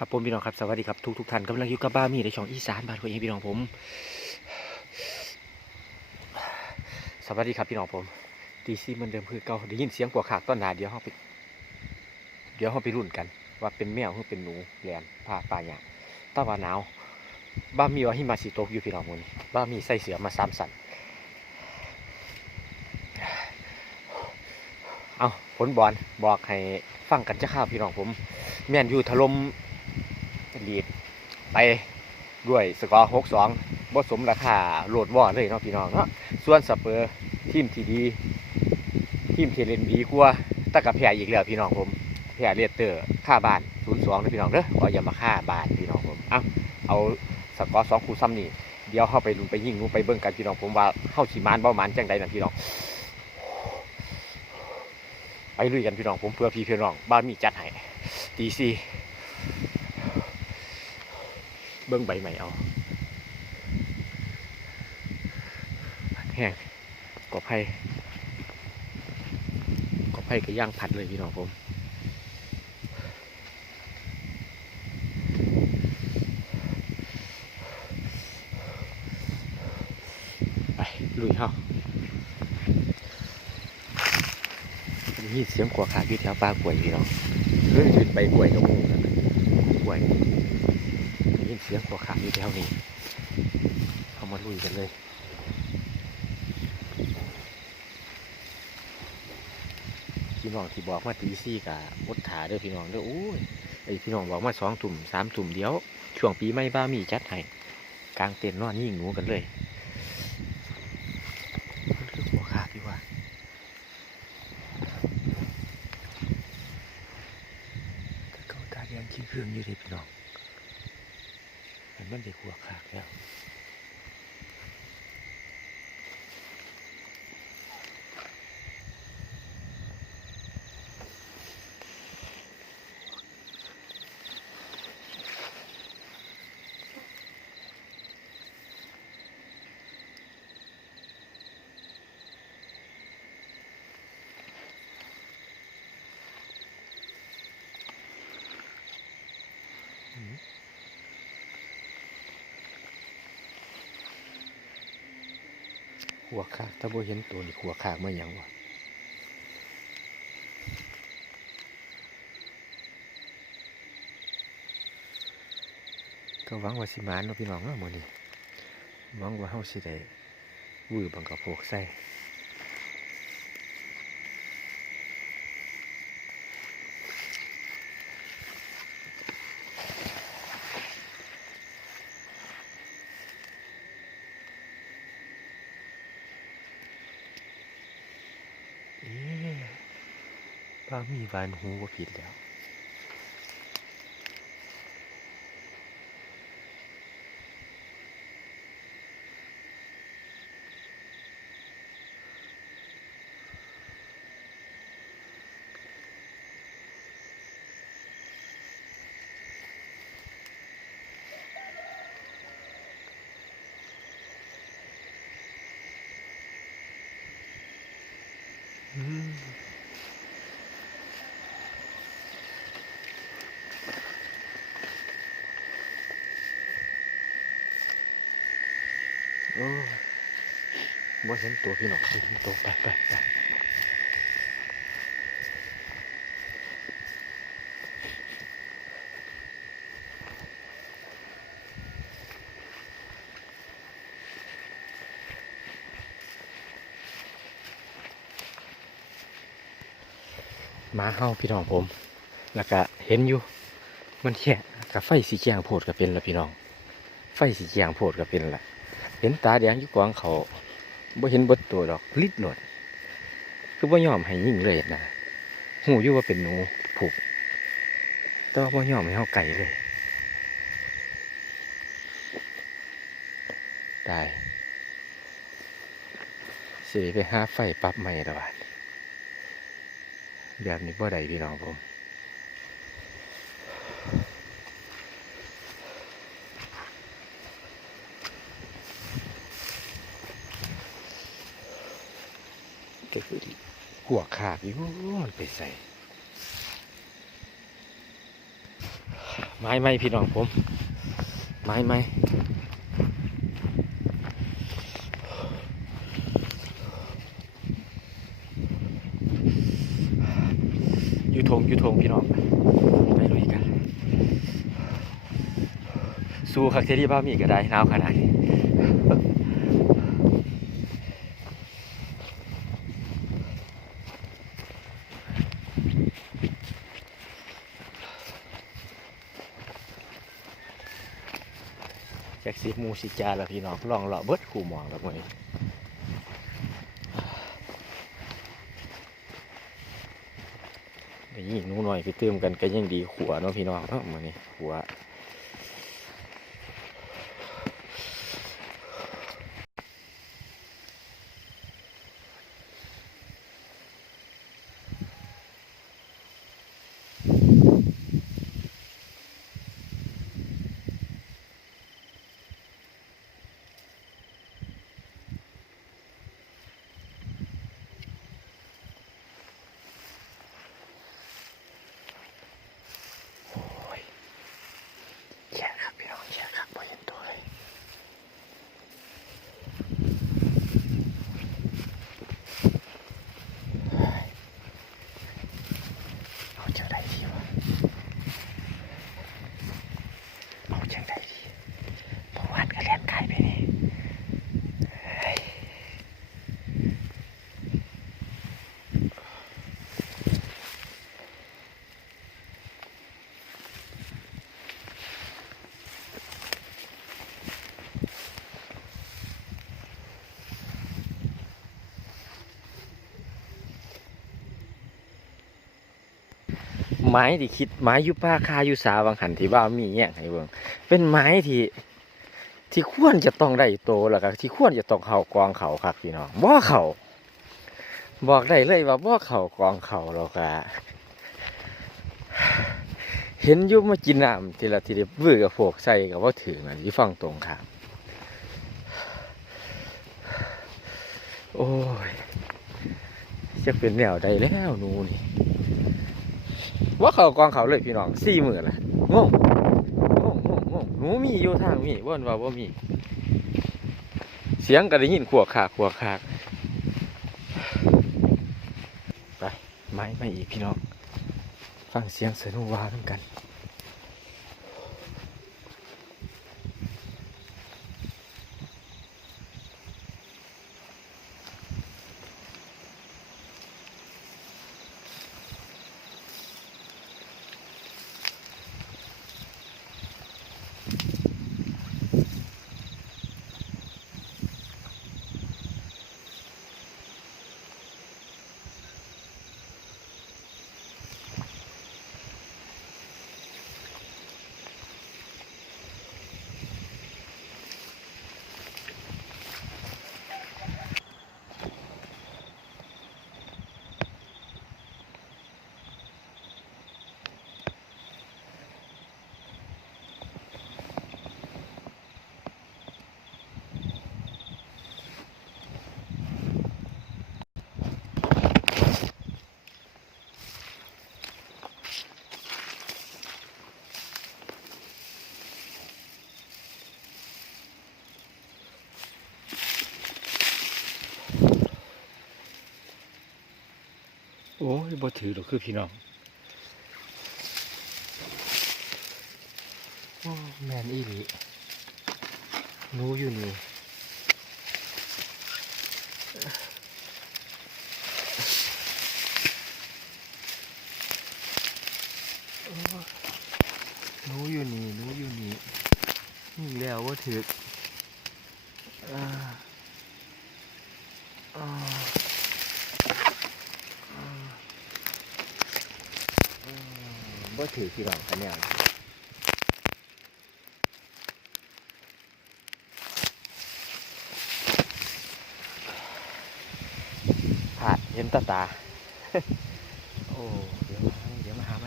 ครับผมพี่น้องครับสวัสดีครับทุกทุกท่านกำลังอยู่กับบ้ามีในช่องอีสานบ้านของเองพี่น้องผม สวัสดีครับพี่น้องผมตีซีมือนเดิมคือเก่าได้ยินเสียงปวกขากต้นนาเดี๋ยวเราไปเดี๋ยวเราไปรุ่นกัน ว่าเป็นแมวหรือเป็นหนูแลนผ้าป่าหยาตาว่าหนาวบ้ามีว่าหิมาสิตกอยู่พี่น้องมดนี่บ้ามีใส่เสือมาสามสันเอาผลบอลบอกให้ฟังกันจะข้าวพี่น้องผม แม่นอยู่ถล่ม ลีดไปด้วยสกอร์หกสองบสมราคาโหลดวอเลยเนาะพี่น้องเนาะส่วนสเปอร์ทีมที่ดี ทีมที่เล่นดีกว่าตะกับแพ้อีกแล้วพี่น้องผมแพ้เลียเตอร์ค่าบานศูนย์สองนะพี่น้องเด้อขออย่ามาค่าบานพี่น้องผมเอาเอาสกอร์สองคูซ้ำนี่เดี๋ยวเข้าไปลุ้นไปยิงนู้นไปเบิ่งกันพี่น้องผมว่าเข้าสีมานเบ้ามานจังใดนะพี่น้องไปลุยกันพี่น้องผมเพื่อพี่พี่น้องบ้านมีจัดให้ตีซี เบิ้งใบใหม่เอาแห้งกบไผ่กบไผ่ก็ย่างผัดเลยพี่น้องผมไปลุยเฮาได้ยินเสียงกวาขาดอยู่แถวป่ากล้วยพี่น้องเฮ้ยขึ้นไปกล้วยกับหมูนะกล้วยได้ยิน เสียงกวขาดอยู่แถวนี้เอามาลุยกันเลยพี่น้องที่บอกมาตีซี่กับมดถาเด้อพี่น้องเด้อโอ้ยไอพี่น้องบอกมาสองตุ่มสามตุ่มเดียว ช่วงปีไม่บ้ามีจัดให้กลางเต็นท์นอนนี่หนูกันเลยมันคือกวาขาดพี่ว่า ก็เขาตาแดงขี้เครื่องอยู่เลยพี่น้อง มัน ขากแล้วหัวขากถ้าบ่เห็นตัวนี่ขัวขากมาอย่างวะก็หวังว่าสิมานเนาะพี่น้องเนาะมื้อนี้หวังว่าเฮาสิได้วื้อบังกับโพกใส่ เอ๊ะป้ามีหวานหูก็ผิดแล้ว โอ้บ่เห็นตัวพี่น้องเห็นตัวไปไปไป หมาเฮาพี่น้องผม แล้วก็เห็นอยู่ มันแค่กับไฟสีแจงโพดก็เป็นละพี่น้อง ไฟสีแจงโพดก็เป็นละเห็นตาแดงอยู่กวางเขาบ่เห็นบดตัวดอกลิดหลดคือบ่ยอมให้ยิ่งเลยนะหูอยู่ว่าเป็นหนูผูกแต่ว่าบ่ยอมให้เฮาไก่เลยตายสิได้ไปหาไฟปั๊บใหม่ละบาดนี้ แบบนี้บ่ได้พี่น้องผมก็คือหัวขาดอยู่มันไปใส่ไม้ไหมพี่น้องผม ไม้ไหม ยู่ทงอยู่ทงพี่น้องไปลุยกัน สู้คักเทที่บ้ามีก็ได้หนาวขนาดนี้จากสิบมูสิจาแล้วพี่น้องลองเลาะเบิดคู่หมองแล้วมื้อนี้ นี่นูหน่อยไปเติมกันก็ยังดีขัวเนาะพี่น้องเนาะมือนี้ขัว โอ้ยแย่ครับพี่น้องแย่ครับพอเห็นตัวเลยเฮ้ยเอาเจอได้ดีวะเอาเจอได้ดีเมื่อวานก็เล่นไก่ไปนี่เฮ้ย ไม้ที่คิดไม้อยุป้าคาอยู่สาวังหันที่ว่ามีแย่งให้เบิ่งเป็นไม้ที่ ที่ควรจะต้องได้โตแล้วก็ที่ควรจะต้องเข้ากองเขาครับพี่น้องบ่เขาบอกได้เลยว่าบ่เขากองเขาแล้วก็เห็นยุมากินน้ำทีละทีเดียวบื้อกับพวกใส่กับว่าถือนะที่ฟังตรงครับโอ้ยจะเป็นแนวใดแล้วนูนี่ ว่าเขากองเขาเลยพี่น้องสี่หมื่นละงงงงงงงหนูมีอยู่ทางมีว่นว่าว่ามี เสียงกระด้ยินขวขากขวขากไปไม่ไม่อีกพี่น้อง ฟังเสียงเสือนุวาเหมือนกัน อ้ยบ่ถือหรอกคือพี่น้องโอ้แมนอีหลีหนูอยู่นี่โอ้หนูอยู่นี่นูอยู่นี่นี่แล้วว่าถืออ่าอ่า บ่ ถือพี่น้องกันเนี่ยผานเห็นตาตา โอ้ เดี๋ยวมาเดี๋ยวมาหาไหม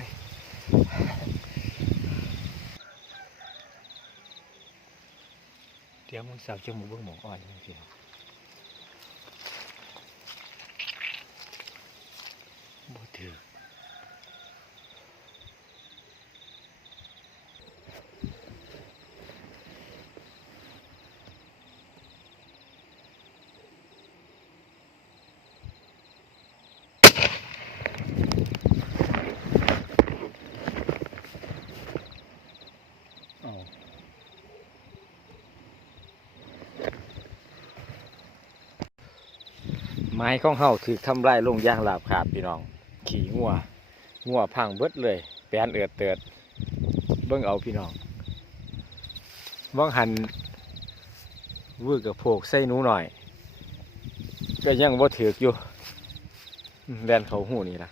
เดี๋ยวมึงสาวจมูกเบื้องหมองอ่อนจริงบ่ถือ ไม้ของเฮาถือทำลายลงย่างลาบขาบพี่น้อง ขี่งัวงัวพังเบิดเลย แปลนเอือดเติด เบิ่งเอาพี่น้องว่างหันวือกับโผกใส่หนูหน่อย ก็ยังบ่ถืออยู่แลนเขาหูนี่ละ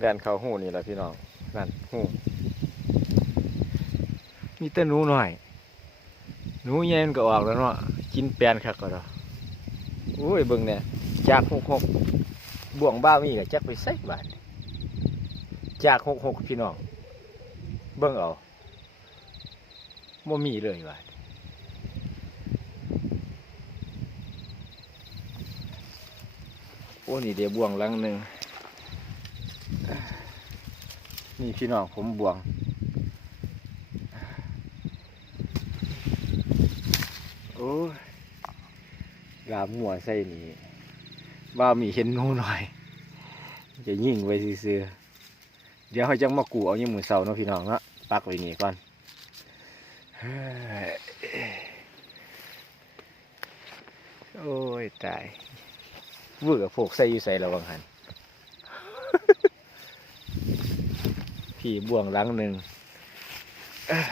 แลนเขาหูนี่ละพี่น้องนั่นหูมีแต่หนูหน่อยหนูใหญ่มันก็ออกแล้วเนาะกินแปลนคักก็ดอกโอุ้ยเบิ่งเนี่ยจากหกหกบ่วงบ้ามีก็จักไปใส่บาดจากหกหกพี่น้อง เบิ่งเอาบ่มีเลยบาดโอ้นี่เดี๋ยวบ่วงลังหนึ่งนี่พี่น้องผมบ่วงโอ้ ลาบหัวใส่นี่ว่ามีเห็นนูหน่อย จะยิ่งไว้ซื่อเดี๋ยวเขาจังมากูเอายังมือเสาเนาะพี่น้องเนาะปักไว้นี่ก่อนโอ้ยตายเบื่อพวกใส่อยู่ใส่ระวังหันพี่บ่วงหลังหนึ่งเอ้ย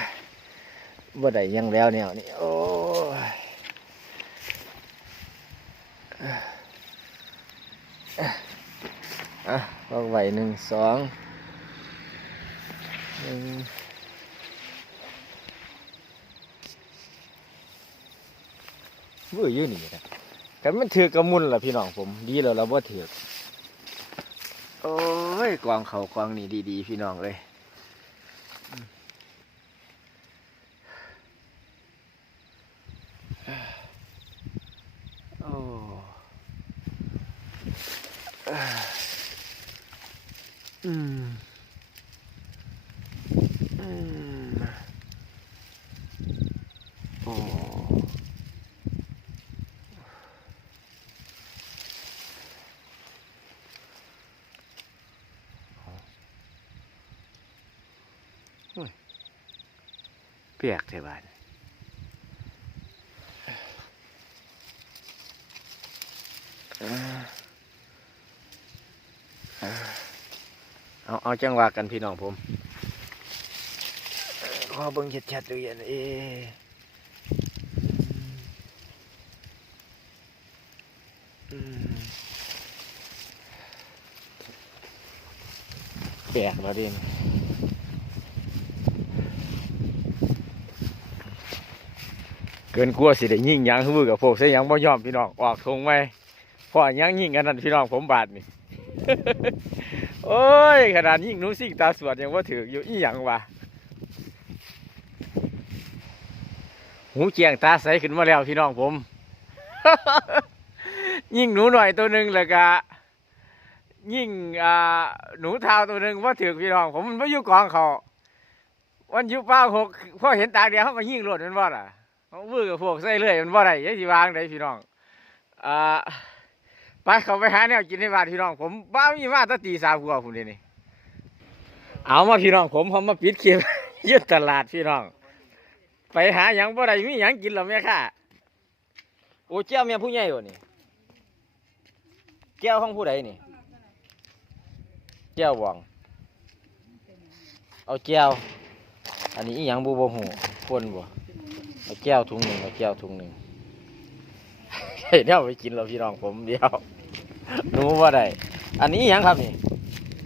บ่ได้ยังแล้วเนี่ยนี่โอ้ย อะวางไหวหนึ่งสองหนึ่งเบื่ออยู่นี่นะกันมันถือกระมุนล่ะพี่น้องผม ดีแล้วเราบ่ถือกโอ้ยกวางเขากวางนี่ดีๆ พี่น้องเลยอืมโอ้ อืมอืมโอ้เปียกเทบานอ้อ เอาเอาจังหวะกันพี่น้องผมเอ่อขอเบิ่งชัดๆดูยันเออืมแปลกแล้วดิเกินกลัวสิได้ยิงหยังคือกับพวกใส่หยังบ่ยอมพี่น้องออกทงไหมเพราะหยังยิงกันนั่นพี่น้องผมบาดนี่ โอ้ย ขนาดยิ่งหนู้สิ่งตาสวดยังว่าถืออยู่อีหยังวะหูเจียงตาใสขึ้นมาแล้วพี่น้องผม ยิ่งหนูหน่อยตัวหนึ่งแล้วก็ยิ่งอ่าหนูเท้าตัวหนึ่งว่าถือพี่น้องผมมันไม่อยู่กองเขาวันอยุป้าหกพอเห็นตาเดียวเขาก็ยิ่งรวดมันว่าอะเขาวื้อกับพวกใส่เรื่อยมันว่าไรยังสิวางได้พี่น้องอ่า ไปเขาไปหาแนวกินในบ้านพี่น้องผมบ้ามีมาตั้งตีสามกว่าผมเดี๋ยวนี้เอามาพี่น้องผมผมมาปิดคลิปยึดตลาดพี่น้อง ไปหาหยังบ่ได้มีหยังกินหรอแม่ค่ะโอ้เจ้าเมียผู้ใหญ่บ่นี่แก้วของผู้ใดนี่แก้วบองเอาแก้วอันนี้อีหยังบูบหูคนบ่เอาแก้วถุงหนึ่งเอาแก้วถุงหนึ่ง เฮ้ยเดี๋ยวไปกินเราพี่น้องผมเดียวหนูว่าได้อันนี้อิหยังครับนี่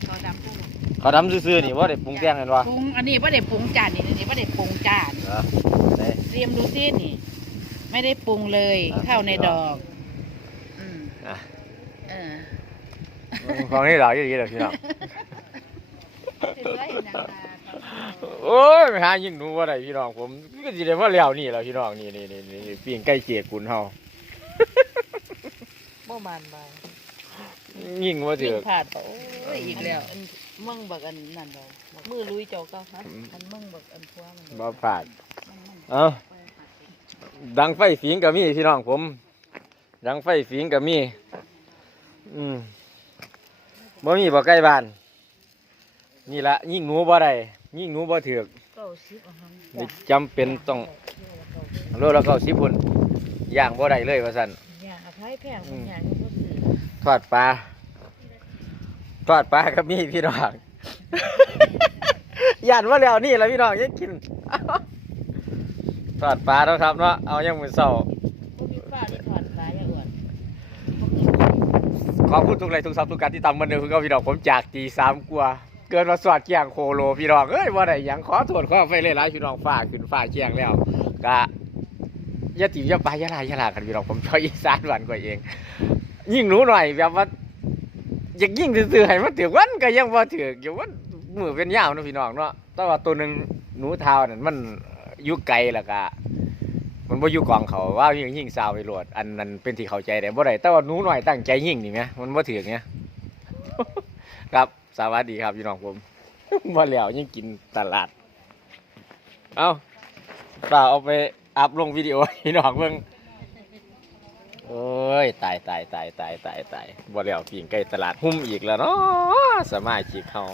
เขาดำปรุงเขาทำซื่อๆนี่ว่าได้ปรุงแต่งกันวะปรุงอันนี้ว่าได้ปรุงจานนี่อันนี้ว่าได้ปรุงจานเหรอไหนเตรียมดูซินี่ ไม่ได้ปรุงเลยอะข้าวในดอกอืมอะเออของนี่เหล่าอยู่ดีเลยพี่น้องเห็นไหมนางนาโอ้ยไปหายิงหนูว่าได้พี่น้องผมก็สิได้ว่าแล้วนี่แหละพี่น้องนี่นี่นี่นี่ปิ้งไก่เจียกุนเฮา บ่มันมายิงว่าวิ่เถืงอกผ่านไปโอ้ยอีกแล้วอันมึงบักอันนั่นดอกมือลุยเจ้าเก้าฮะอืม อันมึงบักอันพัวมันบ่พลาดมันมันเอ้า ดังไฟฝิงก็มีพี่น้องผม ดังไฟฝิงก็มี อืมบ่มีบ่ใกล้บ้าน นี่ละยิ่งหนูบ่ได้ยิ่งหนูบ่ถือกเก้าสิบอะฮะนี่จำเป็นต้องโลละเก้าสิบพุ่นย่างบ่ได้เลยว่าซั่น อย่างอภัยแพงอืมอย่างนี้ก็สิทอดปลาทอดปลากับมีพี่น้องยันว่าแล้วนี่แหละพี่น้องยังกินทอดปลาแล้วครับเนาะเอายังมือเศร้าบ่มีฟ้าที่ถอดสายอย่าอ้วนขอบคุณทุกไลค์ทุกซับทุกการที่ตามมันเดิมคือก็พี่น้องผมจากตีสามกว่า เกินมาสวัสดเกียงโคโลพี่น้องเอ้ยว่าได้หยังขอโทษขอไปเลยหลายพี่น้องฝ่าขึ้นฝ่าเกียงแล้วกะอ ยาติมยาไปอยาลายอยาลากันพี่น้องผมชอบอีสานหวานกว่าเอง ยิ่งหนูหน่อยแบบว่าอยากยิ่งซื่อๆให้มันถือวันก็ยังบ่ถืออยู่วันมือเป็นยาวเนาะพี่น้องเนาะแต่ว่าตัวหนึ่งหนูเท้านั่นมันอยู่ไกลแล้วก็มันบ่อยู่กองเขาว่ายิ่งยิ่งสาวไปโหลด อันนั้นเป็นที่เข้าใจได้บ่ได้แต่ว่าหนูหน่อยตั้งใจยิ่งนี่แหมมันบ่ถือไงครับสวัสดีครับพี่น้องผมบ่แล้วยังกินตลาด เอาฝ่าเอาไป อัพลงวิดีโอให้พี่น้องเบิ่งเอ้ยตายตายตายตายตายตายบ่แล้วพิงใกล้ตลาดหุ้มอีกแล้วเนาะสมาชิกเขา